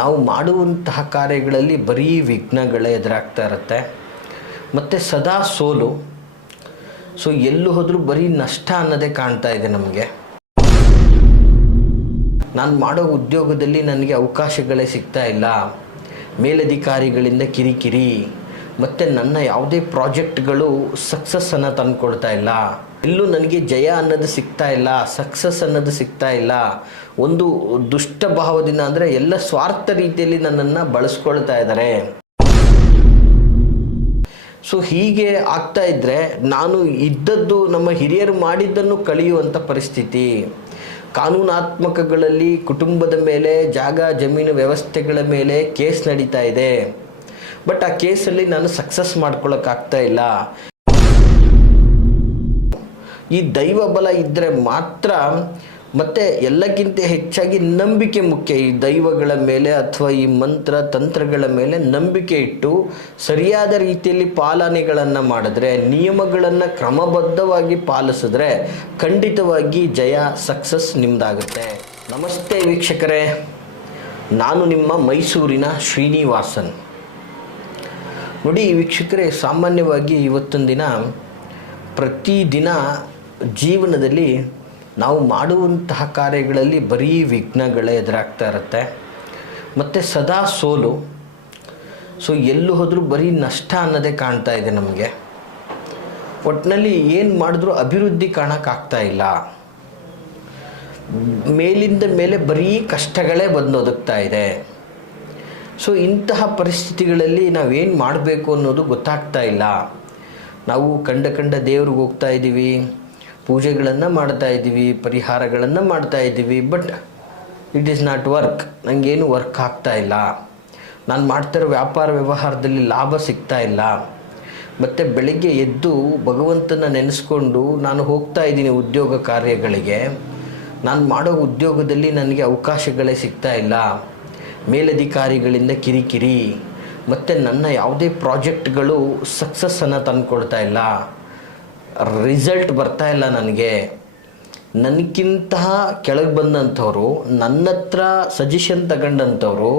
ನಾವು ಮಾಡುವಂತಹ ಕಾರ್ಯಗಳಲ್ಲಿ ಬರೀ ವಿಘ್ನಗಳೇ ಎದುರಾಗ್ತಾ ಇರುತ್ತೆ ಮತ್ತು ಸದಾ ಸೋಲು. ಸೊ ಎಲ್ಲೂ ಹೋದರೂ ಬರೀ ನಷ್ಟ ಅನ್ನೋದೇ ಕಾಣ್ತಾ ಇದೆ ನಮಗೆ. ನಾನು ಮಾಡೋ ಉದ್ಯೋಗದಲ್ಲಿ ನನಗೆ ಅವಕಾಶಗಳೇ ಸಿಗ್ತಾ ಇಲ್ಲ, ಮೇಲಧಿಕಾರಿಗಳಿಂದ ಕಿರಿಕಿರಿ, ಮತ್ತು ನನ್ನ ಯಾವುದೇ ಪ್ರಾಜೆಕ್ಟ್ಗಳು ಸಕ್ಸಸ್ಸನ್ನು ತಂದುಕೊಡ್ತಾ ಇಲ್ಲ, ಎಲ್ಲೂ ನನಗೆ ಜಯ ಅನ್ನೋದು ಸಿಗ್ತಾ ಇಲ್ಲ, ಸಕ್ಸಸ್ ಅನ್ನೋದು ಸಿಗ್ತಾ ಇಲ್ಲ. ಒಂದು ದುಷ್ಟ ಭಾವದಿಂದ ಅಂದರೆ ಎಲ್ಲ ಸ್ವಾರ್ಥ ರೀತಿಯಲ್ಲಿ ನನ್ನನ್ನು ಬಳಸ್ಕೊಳ್ತಾ ಇದ್ದಾರೆ. ಸೊ ಹೀಗೆ ಆಗ್ತಾ ಇದ್ದರೆ ನಾನು ಇದ್ದದ್ದು ನಮ್ಮ ಹಿರಿಯರು ಮಾಡಿದ್ದನ್ನು ಕಳೆಯುವಂಥ ಪರಿಸ್ಥಿತಿ. ಕಾನೂನಾತ್ಮಕಗಳಲ್ಲಿ ಕುಟುಂಬದ ಮೇಲೆ, ಜಾಗ ಜಮೀನು ವ್ಯವಸ್ಥೆಗಳ ಮೇಲೆ ಕೇಸ್ ನಡೀತಾ ಇದೆ. ಬಟ್ ಆ ಕೇಸಲ್ಲಿ ನಾನು ಸಕ್ಸಸ್ ಮಾಡ್ಕೊಳ್ಳೋಕ್ಕಾಗ್ತಾ ಇಲ್ಲ. ಈ ದೈವ ಬಲ ಇದ್ದರೆ ಮಾತ್ರ, ಮತ್ತು ಎಲ್ಲಕ್ಕಿಂತ ಹೆಚ್ಚಾಗಿ ನಂಬಿಕೆ ಮುಖ್ಯ. ಈ ದೈವಗಳ ಮೇಲೆ ಅಥವಾ ಈ ಮಂತ್ರ ತಂತ್ರಗಳ ಮೇಲೆ ನಂಬಿಕೆ ಇಟ್ಟು ಸರಿಯಾದ ರೀತಿಯಲ್ಲಿ ಪಾಲನೆಗಳನ್ನು ಮಾಡಿದ್ರೆ, ನಿಯಮಗಳನ್ನು ಕ್ರಮಬದ್ಧವಾಗಿ ಪಾಲಿಸಿದ್ರೆ ಖಂಡಿತವಾಗಿ ಜಯ ಸಕ್ಸಸ್ ನಿಮ್ಮದಾಗುತ್ತೆ. ನಮಸ್ತೆ ವೀಕ್ಷಕರೇ, ನಾನು ನಿಮ್ಮ ಮೈಸೂರಿನ ಶ್ರೀನಿವಾಸನ್. ನೋಡಿ ವೀಕ್ಷಕರೇ, ಸಾಮಾನ್ಯವಾಗಿ ಇವತ್ತೊಂದು ದಿನ ಪ್ರತಿದಿನ ಜೀವನದಲ್ಲಿ ನಾವು ಮಾಡುವಂತಹ ಕಾರ್ಯಗಳಲ್ಲಿ ಬರೀ ವಿಘ್ನಗಳೇ ಎದುರಾಗ್ತಾ ಇರುತ್ತೆ ಮತ್ತು ಸದಾ ಸೋಲು. ಸೊ ಎಲ್ಲೂ ಹೋದರೂ ಬರೀ ನಷ್ಟ ಅನ್ನೋದೇ ಕಾಣ್ತಾ ಇದೆ ನಮಗೆ. ಒಟ್ಟಿನಲ್ಲಿ ಏನು ಮಾಡಿದ್ರೂ ಅಭಿವೃದ್ಧಿ ಕಾಣೋಕ್ಕಾಗ್ತಾ ಇಲ್ಲ. ಮೇಲಿಂದ ಮೇಲೆ ಬರೀ ಕಷ್ಟಗಳೇ ಬಂದೊದಗ್ತಾ ಇದೆ. ಸೊ ಇಂತಹ ಪರಿಸ್ಥಿತಿಗಳಲ್ಲಿ ನಾವೇನು ಮಾಡಬೇಕು ಅನ್ನೋದು ಗೊತ್ತಾಗ್ತಾ ಇಲ್ಲ. ನಾವು ಕಂಡ ದೇವ್ರಿಗೆ ಹೋಗ್ತಾ ಇದ್ದೀವಿ, ಪೂಜೆಗಳನ್ನು ಮಾಡ್ತಾ ಇದ್ದೀವಿ, ಪರಿಹಾರಗಳನ್ನು ಮಾಡ್ತಾ ಇದ್ದೀವಿ, but it is not work. ನನಗೇನು ವರ್ಕ್ ಆಗ್ತಾ ಇಲ್ಲ. ನಾನು ಮಾಡ್ತಿರೋ ವ್ಯಾಪಾರ ವ್ಯವಹಾರದಲ್ಲಿ ಲಾಭ ಸಿಗ್ತಾ ಇಲ್ಲ. ಮತ್ತು ಬೆಳಗ್ಗೆ ಎದ್ದು ಭಗವಂತನ ನೆನೆಸ್ಕೊಂಡು ನಾನು ಹೋಗ್ತಾ ಇದ್ದೀನಿ ಉದ್ಯೋಗ ಕಾರ್ಯಗಳಿಗೆ. ನಾನು ಮಾಡೋ ಉದ್ಯೋಗದಲ್ಲಿ ನನಗೆ ಅವಕಾಶಗಳೇ ಸಿಗ್ತಾ ಇಲ್ಲ, ಮೇಲಧಿಕಾರಿಗಳಿಂದ ಕಿರಿಕಿರಿ, ಮತ್ತು ನನ್ನ ಯಾವುದೇ ಪ್ರಾಜೆಕ್ಟ್ಗಳು ಸಕ್ಸಸ್ಸನ್ನು ತಂದುಕೊಡ್ತಾ ಇಲ್ಲ, ರಿಸಲ್ಟ್ ಬರ್ತಾ ಇಲ್ಲ ನನಗೆ. ನನಗಿಂತ ಕೆಳಗೆ ಬಂದಂಥವ್ರು, ನನ್ನ ಹತ್ರ ಸಜೆಷನ್ ತಗೊಂಡಂಥವ್ರು,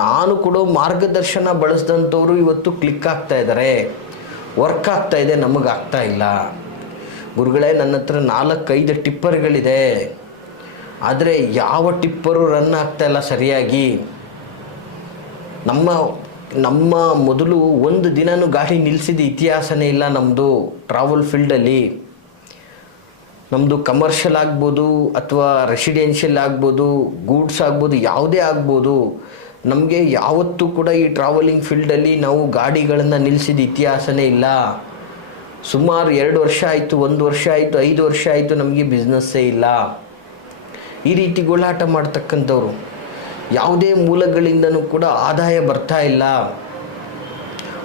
ನಾನು ಕೊಡೋ ಮಾರ್ಗದರ್ಶನ ಬಳಸಿದಂಥವ್ರು ಇವತ್ತು ಕ್ಲಿಕ್ ಆಗ್ತಾ ಇದ್ದಾರೆ, ವರ್ಕ್ ಆಗ್ತಾ ಇದೆ, ನಮಗಾಗ್ತಾ ಇಲ್ಲ. ಗುರುಗಳೇ, ನನ್ನ ಹತ್ರ 4-5 ಟಿಪ್ಪರ್ಗಳಿದೆ, ಆದರೆ ಯಾವ ಟಿಪ್ಪರು ರನ್ ಆಗ್ತಾ ಇಲ್ಲ ಸರಿಯಾಗಿ. ನಮ್ಮ ಮೊದಲು ಒಂದು ದಿನನೂ ಗಾಡಿ ನಿಲ್ಲಿಸಿದ ಇತಿಹಾಸನೇ ಇಲ್ಲ ನಮ್ಮದು. ಟ್ರಾವೆಲ್ ಫೀಲ್ಡಲ್ಲಿ ನಮ್ಮದು ಕಮರ್ಷಿಯಲ್ ಆಗ್ಬೋದು ಅಥವಾ ರೆಸಿಡೆನ್ಷಿಯಲ್ ಆಗ್ಬೋದು, ಗೂಡ್ಸ್ ಆಗ್ಬೋದು, ಯಾವುದೇ ಆಗ್ಬೋದು, ನಮಗೆ ಯಾವತ್ತೂ ಕೂಡ ಈ ಟ್ರಾವೆಲಿಂಗ್ ಫೀಲ್ಡಲ್ಲಿ ನಾವು ಗಾಡಿಗಳನ್ನು ನಿಲ್ಲಿಸಿದ ಇತಿಹಾಸನೇ ಇಲ್ಲ. ಸುಮಾರು 2 ವರ್ಷ ಆಯಿತು, 1 ವರ್ಷ ಆಯಿತು, 5 ವರ್ಷ ಆಯಿತು, ನಮಗೆ ಬಿಸ್ನೆಸ್ಸೇ ಇಲ್ಲ. ಈ ರೀತಿ ಗೋಳಾಟ ಮಾಡ್ತಕ್ಕಂಥವ್ರು, ಯಾವುದೇ ಮೂಲಗಳಿಂದನೂ ಕೂಡ ಆದಾಯ ಬರ್ತಾ ಇಲ್ಲ,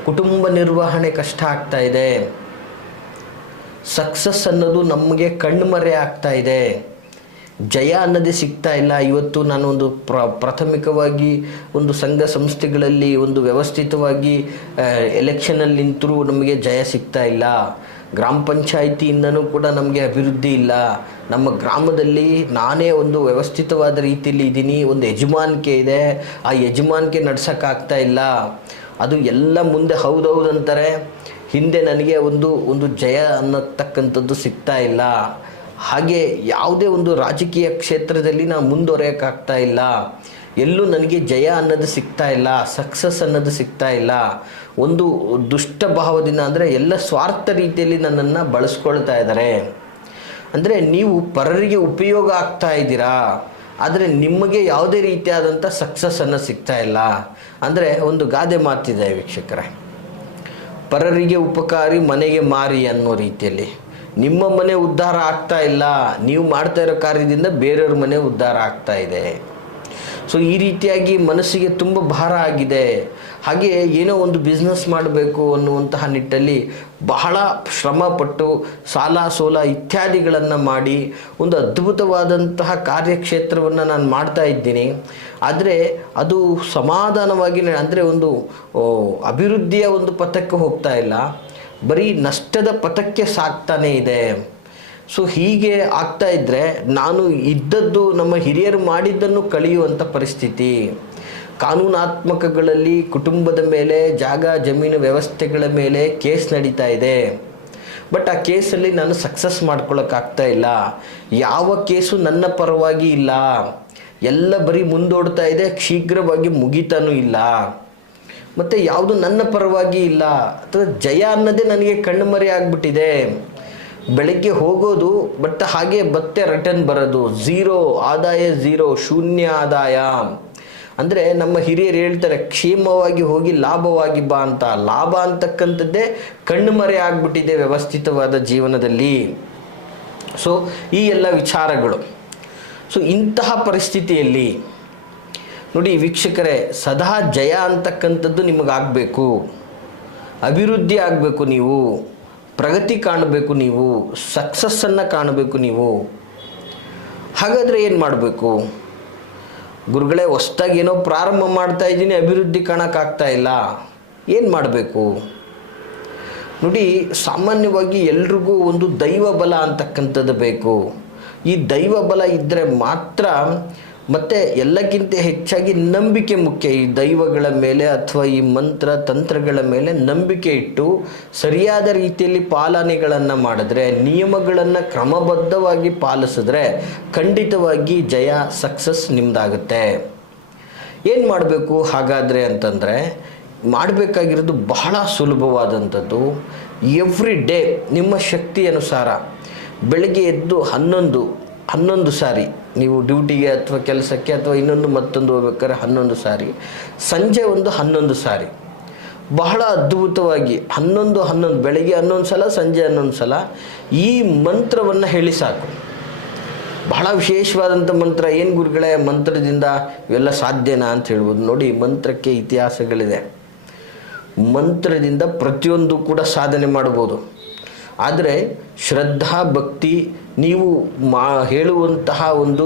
ಕುಟುಂಬ ನಿರ್ವಹಣೆ ಕಷ್ಟ ಆಗ್ತಾ ಇದೆ, ಸಕ್ಸಸ್ ಅನ್ನೋದು ನಮಗೆ ಕಣ್ಮರೆ ಆಗ್ತಾ ಇದೆ, ಜಯ ಅನ್ನೋದೇ ಸಿಗ್ತಾ ಇಲ್ಲ. ಇವತ್ತು ನಾನೊಂದು ಪ್ರಾಥಮಿಕವಾಗಿ ಒಂದು ಸಂಘ ಸಂಸ್ಥೆಗಳಲ್ಲಿ ಒಂದು ವ್ಯವಸ್ಥಿತವಾಗಿ ಎಲೆಕ್ಷನಲ್ಲಿ ನಿಂತರೂ ನಮಗೆ ಜಯ ಸಿಗ್ತಾ ಇಲ್ಲ. ಗ್ರಾಮ ಪಂಚಾಯಿತಿಯಿಂದನೂ ಕೂಡ ನಮಗೆ ಅಭಿವೃದ್ಧಿ ಇಲ್ಲ. ನಮ್ಮ ಗ್ರಾಮದಲ್ಲಿ ನಾನೇ ಒಂದು ವ್ಯವಸ್ಥಿತವಾದ ರೀತಿಯಲ್ಲಿ ಇದ್ದೀನಿ, ಒಂದು ಯಜಮಾನಿಕೆ ಇದೆ, ಆ ಯಜಮಾನಿಕೆ ನಡ್ಸೋಕ್ಕಾಗ್ತಾ ಇಲ್ಲ. ಅದು ಎಲ್ಲ ಮುಂದೆ ಹೌದೌದು ಅಂತಾರೆ, ಹಿಂದೆ ನನಗೆ ಒಂದು ಜಯ ಅನ್ನತಕ್ಕಂಥದ್ದು ಸಿಗ್ತಾ ಇಲ್ಲ. ಹಾಗೆ ಯಾವುದೇ ಒಂದು ರಾಜಕೀಯ ಕ್ಷೇತ್ರದಲ್ಲಿ ನಾನು ಮುಂದುವರೆಯೋಕ್ಕಾಗ್ತಾ ಇಲ್ಲ, ಎಲ್ಲೂ ನನಗೆ ಜಯ ಅನ್ನೋದು ಸಿಗ್ತಾ ಇಲ್ಲ, ಸಕ್ಸಸ್ ಅನ್ನೋದು ಸಿಗ್ತಾ ಇಲ್ಲ. ಒಂದು ದುಷ್ಟ ಭಾವದಿಂದ ಅಂದರೆ ಎಲ್ಲ ಸ್ವಾರ್ಥ ರೀತಿಯಲ್ಲಿ ನನ್ನನ್ನು ಬಳಸ್ಕೊಳ್ತಾ ಇದ್ದಾರೆ. ಅಂದರೆ ನೀವು ಪರರಿಗೆ ಉಪಯೋಗ ಆಗ್ತಾ ಇದ್ದೀರಾ, ಆದರೆ ನಿಮಗೆ ಯಾವುದೇ ರೀತಿಯಾದಂಥ ಸಕ್ಸಸ್ಸನ್ನು ಸಿಗ್ತಾ ಇಲ್ಲ. ಅಂದರೆ ಒಂದು ಗಾದೆ ಮಾತಿದೆ ವೀಕ್ಷಕರೇ, ಪರರಿಗೆ ಉಪಕಾರಿ ಮನೆಗೆ ಮಾರಿ ಅನ್ನೋ ರೀತಿಯಲ್ಲಿ. ನಿಮ್ಮ ಮನೆ ಉದ್ಧಾರ ಆಗ್ತಾ ಇಲ್ಲ, ನೀವು ಮಾಡ್ತಾ ಇರೋ ಕಾರ್ಯದಿಂದ ಬೇರೆಯವ್ರ ಮನೆ ಉದ್ಧಾರ ಆಗ್ತಾ ಇದೆ. ಸೊ ಈ ರೀತಿಯಾಗಿ ಮನಸ್ಸಿಗೆ ತುಂಬ ಭಾರ ಆಗಿದೆ. ಹಾಗೆ ಏನೋ ಒಂದು ಬಿಸ್ನೆಸ್ ಮಾಡಬೇಕು ಅನ್ನುವಂತಹ ನಿಟ್ಟಲ್ಲಿ ಬಹಳ ಶ್ರಮಪಟ್ಟು ಸಾಲ ಸೋಲ ಇತ್ಯಾದಿಗಳನ್ನು ಮಾಡಿ ಒಂದು ಅದ್ಭುತವಾದಂತಹ ಕಾರ್ಯಕ್ಷೇತ್ರವನ್ನು ನಾನು ಮಾಡ್ತಾ ಇದ್ದೀನಿ. ಆದರೆ ಅದು ಸಮಾಧಾನವಾಗಿ ಅಂದರೆ ಒಂದು ಅಭಿವೃದ್ಧಿಯ ಒಂದು ಪಥಕ್ಕೆ ಹೋಗ್ತಾ ಇಲ್ಲ, ಬರೀ ನಷ್ಟದ ಪಥಕ್ಕೆ ಸಾಗ್ತಾನೇ ಇದೆ. ಸೊ ಹೀಗೆ ಆಗ್ತಾ ಇದ್ದರೆ ನಾನು ಇದ್ದದ್ದು ನಮ್ಮ ಹಿರಿಯರು ಮಾಡಿದ್ದನ್ನು ಕಳೆಯುವಂಥ ಪರಿಸ್ಥಿತಿ. ಕಾನೂನಾತ್ಮಕಗಳಲ್ಲಿ ಕುಟುಂಬದ ಮೇಲೆ, ಜಾಗ ಜಮೀನು ವ್ಯವಸ್ಥೆಗಳ ಮೇಲೆ ಕೇಸ್ ನಡೀತಾ ಇದೆ. ಬಟ್ ಆ ಕೇಸಲ್ಲಿ ನಾನು ಸಕ್ಸಸ್ ಮಾಡ್ಕೊಳ್ಳೋಕ್ಕಾಗ್ತಾ ಇಲ್ಲ. ಯಾವ ಕೇಸು ನನ್ನ ಪರವಾಗಿ ಇಲ್ಲ, ಎಲ್ಲ ಬರೀ ಮುಂದೋಡ್ತಾ ಇದೆ, ಶೀಘ್ರವಾಗಿ ಮುಗಿತಾನೂ ಇಲ್ಲ. ಮತ್ತು ಯಾವುದು ನನ್ನ ಪರವಾಗಿ ಇಲ್ಲ, ಅಥವಾ ಜಯ ಅನ್ನೋದೇ ನನಗೆ ಕಣ್ಮರೆ ಆಗಿಬಿಟ್ಟಿದೆ. ಬೆಳಗ್ಗೆ ಹೋಗೋದು ಬಟ್ ಹಾಗೆ ಮತ್ತೆ ರಿಟರ್ನ್ ಬರೋದು, ಝೀರೋ ಆದಾಯ, ಝೀರೋ ಶೂನ್ಯ ಆದಾಯ. ಅಂದರೆ ನಮ್ಮ ಹಿರಿಯರು ಹೇಳ್ತಾರೆ, ಕ್ಷೇಮವಾಗಿ ಹೋಗಿ ಲಾಭವಾಗಿ ಬಾ ಅಂತ. ಲಾಭ ಅಂತಕ್ಕಂಥದ್ದೇ ಕಣ್ಮರೆ ಆಗಿಬಿಟ್ಟಿದೆ ವ್ಯವಸ್ಥಿತವಾದ ಜೀವನದಲ್ಲಿ. ಸೊ ಈ ಎಲ್ಲ ವಿಚಾರಗಳು. ಸೊ ಇಂತಹ ಪರಿಸ್ಥಿತಿಯಲ್ಲಿ ನೋಡಿ ವೀಕ್ಷಕರೇ, ಸದಾ ಜಯ ಅಂತಕ್ಕಂಥದ್ದು ನಿಮಗಾಗಬೇಕು, ಅಭಿವೃದ್ಧಿ ಆಗಬೇಕು, ನೀವು ಪ್ರಗತಿ ಕಾಣಬೇಕು, ನೀವು ಸಕ್ಸಸ್ಸನ್ನು ಕಾಣಬೇಕು ನೀವು. ಹಾಗಾದರೆ ಏನು ಮಾಡಬೇಕು? ಗುರುಗಳೇ, ಹೊಸ್ದಾಗಿ ಏನೋ ಪ್ರಾರಂಭ ಮಾಡ್ತಾ ಇದ್ದೀನಿ, ಅಭಿವೃದ್ಧಿ ಕಾಣೋಕ್ಕಾಗ್ತಾ ಇಲ್ಲ, ಏನು ಮಾಡಬೇಕು? ನೋಡಿ, ಸಾಮಾನ್ಯವಾಗಿ ಎಲ್ರಿಗೂ ಒಂದು ದೈವ ಬಲ ಅಂತಕ್ಕಂಥದ್ದು ಬೇಕು. ಈ ದೈವ ಬಲ ಇದ್ದರೆ ಮಾತ್ರ, ಮತ್ತು ಎಲ್ಲಕ್ಕಿಂತ ಹೆಚ್ಚಾಗಿ ನಂಬಿಕೆ ಮುಖ್ಯ. ಈ ದೈವಗಳ ಮೇಲೆ ಅಥವಾ ಈ ಮಂತ್ರ ತಂತ್ರಗಳ ಮೇಲೆ ನಂಬಿಕೆ ಇಟ್ಟು ಸರಿಯಾದ ರೀತಿಯಲ್ಲಿ ಪಾಲನೆಗಳನ್ನು ಮಾಡಿದ್ರೆ, ನಿಯಮಗಳನ್ನು ಕ್ರಮಬದ್ಧವಾಗಿ ಪಾಲಿಸಿದ್ರೆ ಖಂಡಿತವಾಗಿ ಜಯ, ಸಕ್ಸಸ್ ನಿಮ್ಮದಾಗುತ್ತೆ. ಏನು ಮಾಡಬೇಕು ಹಾಗಾದರೆ ಅಂತಂದರೆ, ಮಾಡಬೇಕಾಗಿರೋದು ಬಹಳ ಸುಲಭವಾದಂಥದ್ದು. ಎವ್ರಿ ಡೇ ನಿಮ್ಮ ಶಕ್ತಿ ಅನುಸಾರ ಬೆಳಗ್ಗೆ ಎದ್ದು 11 ಸಾರಿ ನೀವು ಡ್ಯೂಟಿಗೆ ಅಥವಾ ಕೆಲಸಕ್ಕೆ ಅಥವಾ ಮತ್ತೊಂದು ಹೋಗ್ಬೇಕಾದ್ರೆ 11 ಸಾರಿ, ಸಂಜೆ ಒಂದು 11 ಸಾರಿ, ಬಹಳ ಅದ್ಭುತವಾಗಿ 11 ಬೆಳಗ್ಗೆ 11 ಸಲ, ಸಂಜೆ 11 ಸಲ ಈ ಮಂತ್ರವನ್ನು ಹೇಳಿ ಸಾಕು. ಬಹಳ ವಿಶೇಷವಾದಂಥ ಮಂತ್ರ. ಏನು ಗುರುಗಳೇ, ಮಂತ್ರದಿಂದ ಇವೆಲ್ಲ ಸಾಧ್ಯನಾ ಅಂತ ಹೇಳ್ಬೋದು. ನೋಡಿ, ಮಂತ್ರಕ್ಕೆ ಇತಿಹಾಸಗಳಿದೆ. ಮಂತ್ರದಿಂದ ಪ್ರತಿಯೊಂದು ಕೂಡ ಸಾಧನೆ ಮಾಡ್ಬೋದು. ಆದರೆ ಶ್ರದ್ಧಾ ಭಕ್ತಿ, ನೀವು ಹೇಳುವಂತಹ ಒಂದು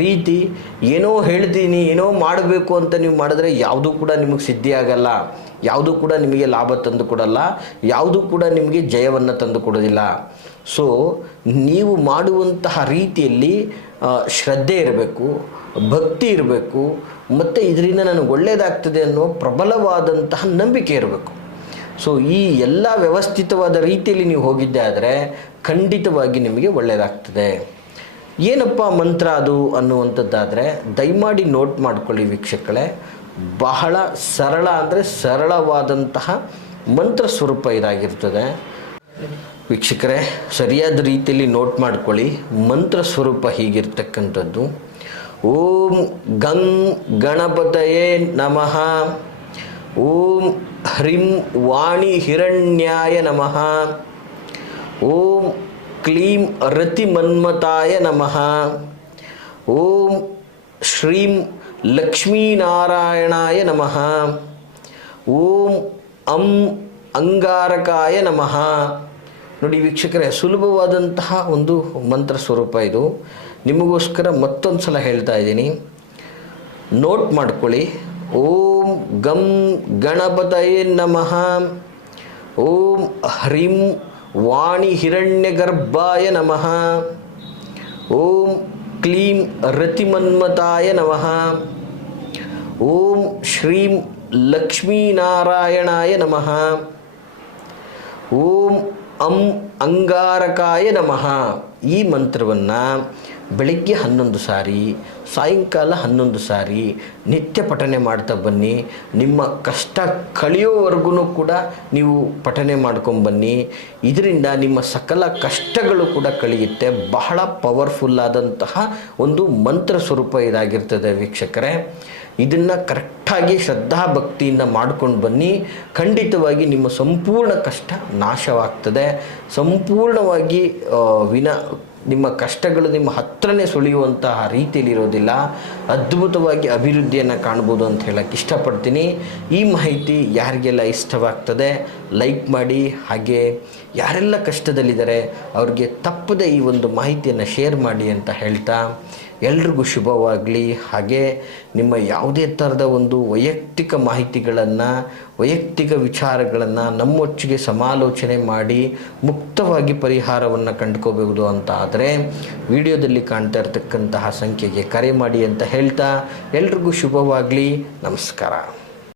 ರೀತಿ, ಏನೋ ಹೇಳ್ತೀನಿ, ಏನೋ ಮಾಡಬೇಕು ಅಂತ ನೀವು ಮಾಡಿದ್ರೆ ಯಾವುದೂ ಕೂಡ ನಿಮಗೆ ಸಿದ್ಧಿ ಆಗಲ್ಲ, ಯಾವುದೂ ಕೂಡ ನಿಮಗೆ ಲಾಭ ತಂದು ಕೊಡಲ್ಲ, ಯಾವುದೂ ಕೂಡ ನಿಮಗೆ ಜಯವನ್ನು ತಂದು ಕೊಡೋದಿಲ್ಲ. ಸೊ ನೀವು ಮಾಡುವಂತಹ ರೀತಿಯಲ್ಲಿ ಶ್ರದ್ಧೆ ಇರಬೇಕು, ಭಕ್ತಿ ಇರಬೇಕು, ಮತ್ತು ಇದರಿಂದ ನನಗೆ ಒಳ್ಳೆಯದಾಗ್ತದೆ ಅನ್ನೋ ಪ್ರಬಲವಾದಂತಹ ನಂಬಿಕೆ ಇರಬೇಕು. ಸೊ ಈ ಎಲ್ಲ ವ್ಯವಸ್ಥಿತವಾದ ರೀತಿಯಲ್ಲಿ ನೀವು ಹೋಗಿದ್ದೆ ಆದರೆ ಖಂಡಿತವಾಗಿ ನಿಮಗೆ ಒಳ್ಳೆಯದಾಗ್ತದೆ. ಏನಪ್ಪ ಮಂತ್ರ ಅದು ಅನ್ನುವಂಥದ್ದಾದರೆ ದಯಮಾಡಿ ನೋಟ್ ಮಾಡ್ಕೊಳ್ಳಿ ವೀಕ್ಷಕರೇ. ಬಹಳ ಸರಳ ಅಂದರೆ ಸರಳವಾದಂತಹ ಮಂತ್ರ ಸ್ವರೂಪ ಇದಾಗಿರ್ತದೆ. ವೀಕ್ಷಕರೇ, ಸರಿಯಾದ ರೀತಿಯಲ್ಲಿ ನೋಟ್ ಮಾಡ್ಕೊಳ್ಳಿ. ಮಂತ್ರ ಸ್ವರೂಪ ಹೀಗಿರ್ತಕ್ಕಂಥದ್ದು: ಓಂ ಗಂ ಗಣಪತಯೇ ನಮಃ, ಓಂ ಹ್ರೀಂ ವಾಣಿ ಹಿರಣ್ಯಾಯ ನಮಃ, ಓಂ ಕ್ಲೀಂ ರತಿಮನ್ಮತಾಯ ನಮಃ, ಓಂ ಶ್ರೀಂ ಲಕ್ಷ್ಮೀನಾರಾಯಣಾಯ ನಮಃ, ಓಂ ಅಂ ಅಂಗಾರಕಾಯ ನಮಃ. ನೋಡಿ ವೀಕ್ಷಕರೇ, ಸುಲಭವಾದಂತಹ ಒಂದು ಮಂತ್ರ ಸ್ವರೂಪ ಇದು. ನಿಮಗೋಸ್ಕರ ಮತ್ತೊಂದು ಸಲ ಹೇಳ್ತಾ ಇದ್ದೀನಿ, ನೋಟ್ ಮಾಡ್ಕೊಳ್ಳಿ. ಓಂ ಗಂ ಗಣಪತಯೇ ನಮಃ, ಓಂ ಹ್ರೀಂ ವಾಣಿ ಹಿರಣ್ಯಗರ್ಭಾಯ ನಮಃ, ಓಂ ಕ್ಲೀಂ ರತಿಮನ್ಮತಾಯ ನಮಃ, ಓಂ ಶ್ರೀಂ ಲಕ್ಷ್ಮೀನಾರಾಯಣಾಯ ನಮಃ, ಓಂ ಅಂ ಅಂಗಾರಕಾಯ ನಮಃ. ಈ ಮಂತ್ರವನ್ನು ಬೆಳಿಗ್ಗೆ 11 ಸಾರಿ, ಸಾಯಂಕಾಲ 11 ಸಾರಿ ನಿತ್ಯ ಪಠನೆ ಮಾಡ್ತಾ ಬನ್ನಿ. ನಿಮ್ಮ ಕಷ್ಟ ಕಳೆಯೋವರೆಗೂ ಕೂಡ ನೀವು ಪಠನೆ ಮಾಡ್ಕೊಂಬನ್ನಿ. ಇದರಿಂದ ನಿಮ್ಮ ಸಕಲ ಕಷ್ಟಗಳು ಕೂಡ ಕಳೆಯುತ್ತೆ. ಬಹಳ ಪವರ್ಫುಲ್ಲಾದಂತಹ ಒಂದು ಮಂತ್ರ ಸ್ವರೂಪ ಇದಾಗಿರ್ತದೆ ವೀಕ್ಷಕರೇ. ಇದನ್ನು ಕರೆಕ್ಟಾಗಿ ಶ್ರದ್ಧಾ ಭಕ್ತಿಯಿಂದ ಮಾಡ್ಕೊಂಡು ಬನ್ನಿ. ಖಂಡಿತವಾಗಿ ನಿಮ್ಮ ಸಂಪೂರ್ಣ ಕಷ್ಟ ನಾಶವಾಗ್ತದೆ. ಸಂಪೂರ್ಣವಾಗಿ ನಿಮ್ಮ ಕಷ್ಟಗಳು ನಿಮ್ಮ ಹತ್ರನೇ ಸುಳಿಯುವಂತಹ ರೀತಿಯಲ್ಲಿ ಇರೋದಿಲ್ಲ. ಅದ್ಭುತವಾಗಿ ಅಭಿವೃದ್ಧಿಯನ್ನು ಕಾಣ್ಬೋದು ಅಂತ ಹೇಳಕ್ಕೆ ಇಷ್ಟಪಡ್ತೀನಿ. ಈ ಮಾಹಿತಿ ಯಾರಿಗೆಲ್ಲ ಇಷ್ಟವಾಗ್ತದೆ ಲೈಕ್ ಮಾಡಿ. ಹಾಗೆ ಯಾರೆಲ್ಲ ಕಷ್ಟದಲ್ಲಿದ್ದಾರೆ ಅವ್ರಿಗೆ ತಪ್ಪದೆ ಈ ಒಂದು ಮಾಹಿತಿಯನ್ನು ಶೇರ್ ಮಾಡಿ ಅಂತ ಹೇಳ್ತಾ ಎಲ್ರಿಗೂ ಶುಭವಾಗಲಿ. ಹಾಗೆ ನಿಮ್ಮ ಯಾವುದೇ ಥರದ ಒಂದು ವೈಯಕ್ತಿಕ ಮಾಹಿತಿಗಳನ್ನು, ವೈಯಕ್ತಿಕ ವಿಚಾರಗಳನ್ನು ನಮ್ಮೊಟ್ಟಿಗೆ ಸಮಾಲೋಚನೆ ಮಾಡಿ ಮುಕ್ತವಾಗಿ ಪರಿಹಾರವನ್ನು ಕಂಡುಕೋಬಹುದು ಅಂತ ಆದರೆ ವಿಡಿಯೋದಲ್ಲಿ ಕಾಣ್ತಾ ಇರತಕ್ಕಂತಹ ಸಂಖ್ಯೆಗೆ ಕರೆ ಮಾಡಿ ಅಂತ ಹೇಳ್ತಾ ಎಲ್ರಿಗೂ ಶುಭವಾಗಲಿ. ನಮಸ್ಕಾರ.